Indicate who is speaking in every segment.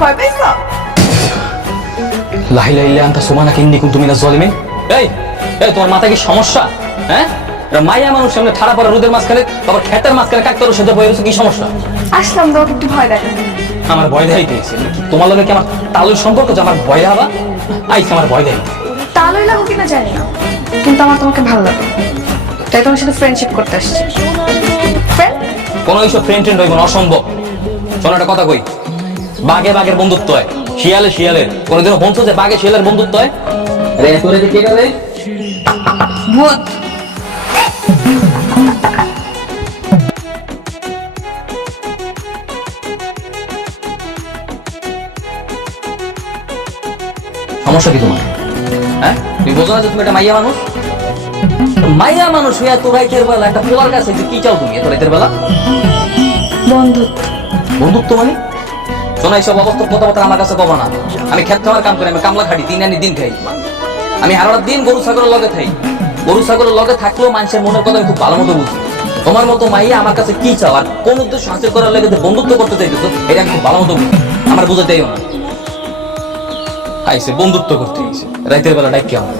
Speaker 1: ভয় পাইছ?
Speaker 2: লাহি লাইলে আন্তা সোমানা কিন্নি কুন তুমি না জলিমে? এই এই তোমার মাথায় কি সমস্যা? হ্যাঁ? মাইয়া মানুষ সামনে ঠাড়া পড়া রোদের মাঝখানে আবার খেতের মাঝখানে কাকতার সাথে বয়ে রয়েছে কি সমস্যা?
Speaker 1: আসলাম তোমাকে একটু ভয় দেখাতে
Speaker 2: আমার ভয় দেখাই দিয়েছে তোমার লগে কি আমার তালুর সম্পর্ক যে আমার ভয় দেখাবা? আইসে আমার ভয় দেয়
Speaker 1: তা লইলা কিনা জানি না কিন্তু আমার তোমাকে ভালো লাগে। তাই তোমার সাথে ফ্রেন্ডশিপ করতে আসছি।
Speaker 2: কোনো এইসব ফ্রেন্ড ট্রেন্ড হইব অসম্ভব। শোনো একটা কথা কই? বাঘে বাঘের বন্ধুত্ব হয়। শিয়ালে শিয়ালের কোনোদিন হংস যে বাঘে শিয়ালের বন্ধুত্ব হয়? রে তোরে যে কে রে
Speaker 1: ভূত।
Speaker 2: সমস্যা কি তোমার? হ্যাঁ? তুমি বোঝো না যে তুমি একটা মাইয়া মানুষ? মাইয়া মানুষ হইয়া তো রাইতের বেলা একটা পোলার কাছে যে কি চাও তুমি? এত রাইতের বেলা?
Speaker 1: বন্ধুত্ব।
Speaker 2: বন্ধুত্ব মানে? শোনো, এইসব অবস্থার কথাবার্তা আমার কাছে পাবো না। আমি খেত খাওয়ার কাম করি, আমি কামলা খাটি, দিন আনি দিন খাই। আমি হারাটা দিন গরু ছাগলের লগে থাই গরু ছাগলের লগে থাকলেও মানুষের মনের কথা খুব ভালো মতো বুঝি। তোমার মতো মাইয়া আমার কাছে কি চাও? আর কোন উদ্দেশ্য হাসিল করার লেগে যে বন্ধুত্ব করতে চাইতেছো, এটা আমি খুব ভালো মতো বুঝি। আমার বুঝে দেয় না। আইসে বন্ধুত্ব করতে গেছে রাইতের বেলা ডাইকে আমার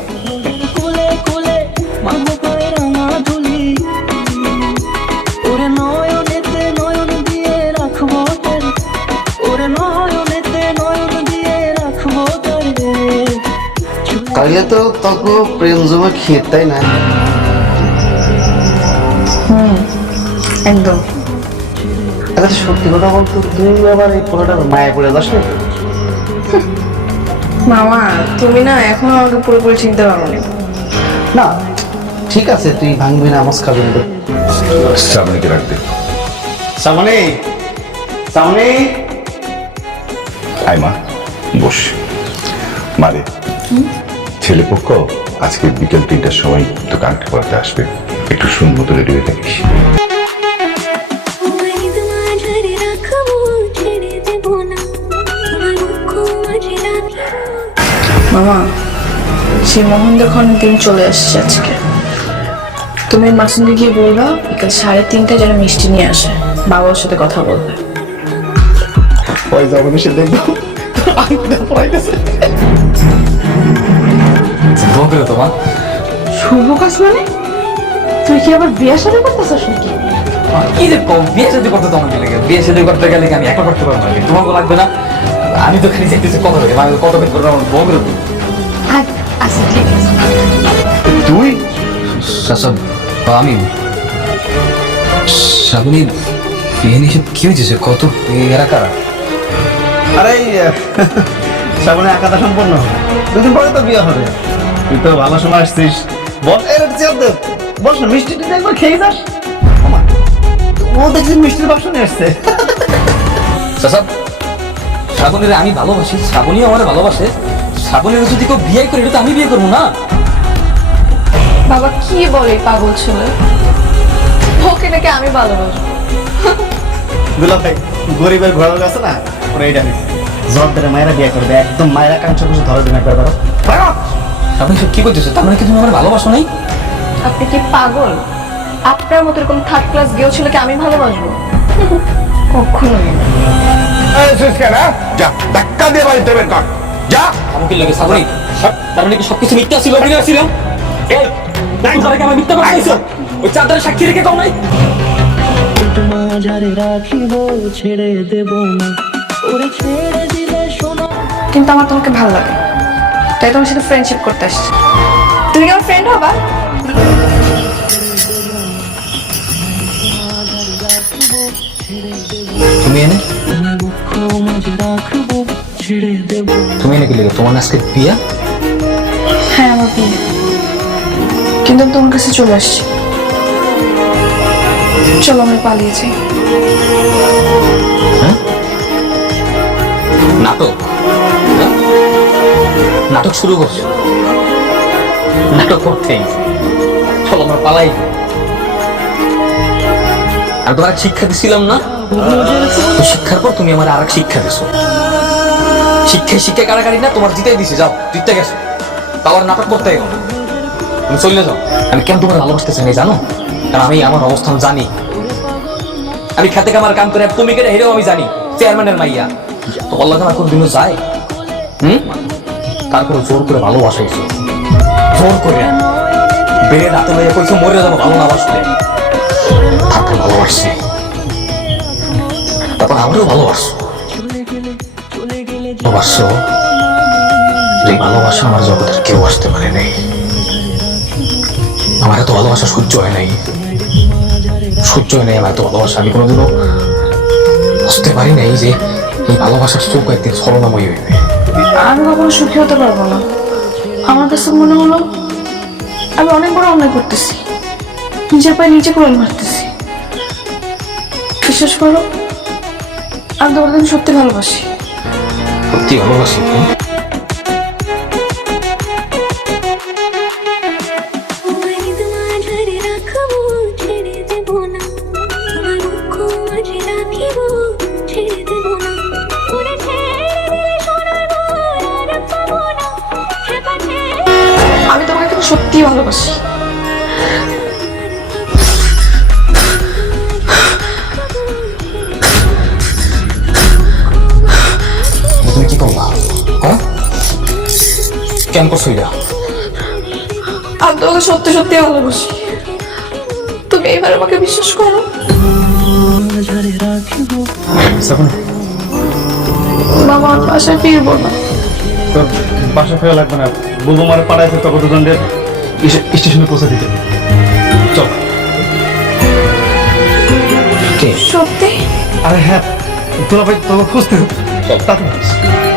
Speaker 3: তাহলে তো তখন প্রেম জমা খেত তাই না?
Speaker 1: একদম।
Speaker 3: আচ্ছা সত্যি কথা বলতো তুই আবার এই পুরোটার মায়ে পড়ে যাস না
Speaker 1: মামা তুমি না এখনও আমাকে পুরোপুরি চিনতে পারো
Speaker 3: না ঠিক আছে তুই ভাঙবি না আমস খাবি না।
Speaker 4: সামনেকে রাখতে
Speaker 3: সামনে সামনে।
Speaker 4: আয় মা বস। মারে। ছেলে পক্ষ আজকে বিকেল তিনটার সময় তো কানেক্ট করাতে আসবে। একটু শুনব তো রেডি হয়ে থাকিস।
Speaker 1: মামা সে মহেন্দ্রক্ষণ দিন চলে আসছে আজকে। তুমি মাসুমকে গিয়ে বলবা বিকাল সাড়ে তিনটায় যেন মিষ্টি নিয়ে আসে। বাবার সাথে কথা বলবে।
Speaker 3: ওই যখন এসে দেখব। আংটিটা পড়াইতেছে।
Speaker 2: বকরে তোমার
Speaker 1: শুভ কাজ মানে? তুই কি আবার বিয়ে সাথে করতেছিস নাকি?
Speaker 2: কি যে কম বিয়ে শাদী করতে তোমার গেলে বিয়ে শাদী করতে গেলে কি আমি একা করতে পারব না তোমাকে লাগবে না? আমি তো খালি চাইতেছি কত করে আমি কত করে করে আমার
Speaker 1: আচ্ছা ঠিক আছে।
Speaker 4: তুই?
Speaker 2: আমি? শ্রাবণী বিয়ে নিয়ে কি হয়েছে? কত এরা কারা?
Speaker 3: আরে শ্রাবণে একাদা সম্পন্ন দুদিন পরে তো বিয়ে হবে। তুই তো ভালো সময় আসছিস। বল। এর চেয়ার দে। বস না মিষ্টি টিটি একবার খেয়ে যাস। ও দেখছি মিষ্টির বাক্স নিয়ে আসছে।
Speaker 2: শ্রাবণীর আমি ভালোবাসি শ্রাবণী আমার ভালোবাসে। শ্রাবণীর যদি কেউ বিয়ে করে এটা তো আমি বিয়ে করব না।
Speaker 1: বাবা কি বলে পাগল ছেলে? ওকে নাকি আমি ভালোবাসবো?
Speaker 3: দুলা ভাই গরিবের ঘোড়া আছে না ওরা এইটা নিচ্ছে জব ধরে মায়েরা বিয়ে করবে একদম মায়েরা কাঞ্চ বসে ধরে দিন একবার
Speaker 2: শ্রাবণী সব কি করতেছে তার মানে কি তুমি আমার ভালোবাসো নাই?
Speaker 1: আপনি কি পাগল? আপনার মতো এরকম থার্ড ক্লাস গেও ছেলেকে আমি ভালোবাসবো? কখনো না।
Speaker 4: যা ধাক্কা দিয়ে বাড়িতে বের কর। যা।
Speaker 2: আমাকে লাগে শ্রাবণী সব- তার মানে কি সবকিছু মিথ্যা ছিল অভিনয় ছিল? এই আমার মিথ্যা কথা কইছো ওই চাঁদের সাক্ষী রেখে কম নাই?
Speaker 5: মাঝারে রাখিব ছেড়ে দেব না ওরে ছেড়ে দিলে সোনা
Speaker 1: কিন্তু আমার তোমাকে ভালো লাগে। তাই তোমার সাথে ফ্রেন্ডশিপ করতে আসছি। তুমি কি আমার ফ্রেন্ড হবা?
Speaker 2: তুমি এনে? তুমি এনে কি লেগে তোমার আজকে বিয়া?
Speaker 1: হ্যাঁ আমার বিয়ে। কিন্তু আমি তোমার কাছে চলে আসছি। চলো আমি পালিয়েছি
Speaker 2: নাটক হ্যাঁ? নাটক শুরু করছ। নাটক করতেই। চলো, আমরা পালাই। আমি তোমার শিক্ষা দিছিলাম না? শিক্ষার পর তুমি আমার আর এক শিক্ষা দিছো। শিক্ষায় শিক্ষা কারাকারি না, তোমার জিতে দিছি। যাও, জিততে গেছো। তাও নাটক করতে গেল তুমি চলে যাও। আমি কেন তোমার ভালোবাসতে চাই জানো? কারণ আমি আমার অবস্থান জানি। আমি খেতে কামার কাম করে তুমি কেটে হেরেও আমি জানি। চেয়ারম্যানের মাইয়া। তো লাগে আমার কোনদিনও যায়? হুম? তারপরে জোর করে ভালোবাসাইছো জোর করে। বেড়ে রাতে লইয়া কইছো মরে যাব ভালো না বাসলে তারপর ভালোবাসছি। তারপর আমারও ভালোবাসছো। ভালোবাসছো যে ভালোবাসা আমার জগতের কেউ আসতে পারে নাই। আমার এত ভালোবাসা সহ্য হয় নাই। সহ্য হয় নাই আমার এত ভালোবাসা। আমি কোনোদিনও বুঝতে পারি নাই যে এই ভালোবাসার চোখ একদিন ছলনাময়ী হইবে
Speaker 1: আমি কখনো সুখী হতে পারব না। আমার কাছে মনে হলো, আমি অনেক বড় অন্যায় করতেছি। নিজের পায়ে নিজে করে মারতেছি। বিশ্বাস করো, আমি তোমাদের সত্যি ভালোবাসি।
Speaker 2: সত্যি ভালোবাসি
Speaker 1: সত্যি ভালোবাসি।
Speaker 2: তুমি কি করবা হ্যাঁ? কেন করছ এটা?
Speaker 1: আমি তোমাকে সত্যি সত্যি ভালোবাসি। তুমি এইবার আমাকে বিশ্বাস করো। বাবা আমি বাসায় ফিরবো না।
Speaker 3: তোর বাসা ফেরা লাগবে না। বলব মারে পাড়াইছে তখন দুজনের স্টেশনে পৌঁছে দিতে। চল।
Speaker 1: সত্যি?
Speaker 3: আরে হ্যাঁ তোরা ভাই তোকে খুঁজতে চল। তাড়াতাড়ি।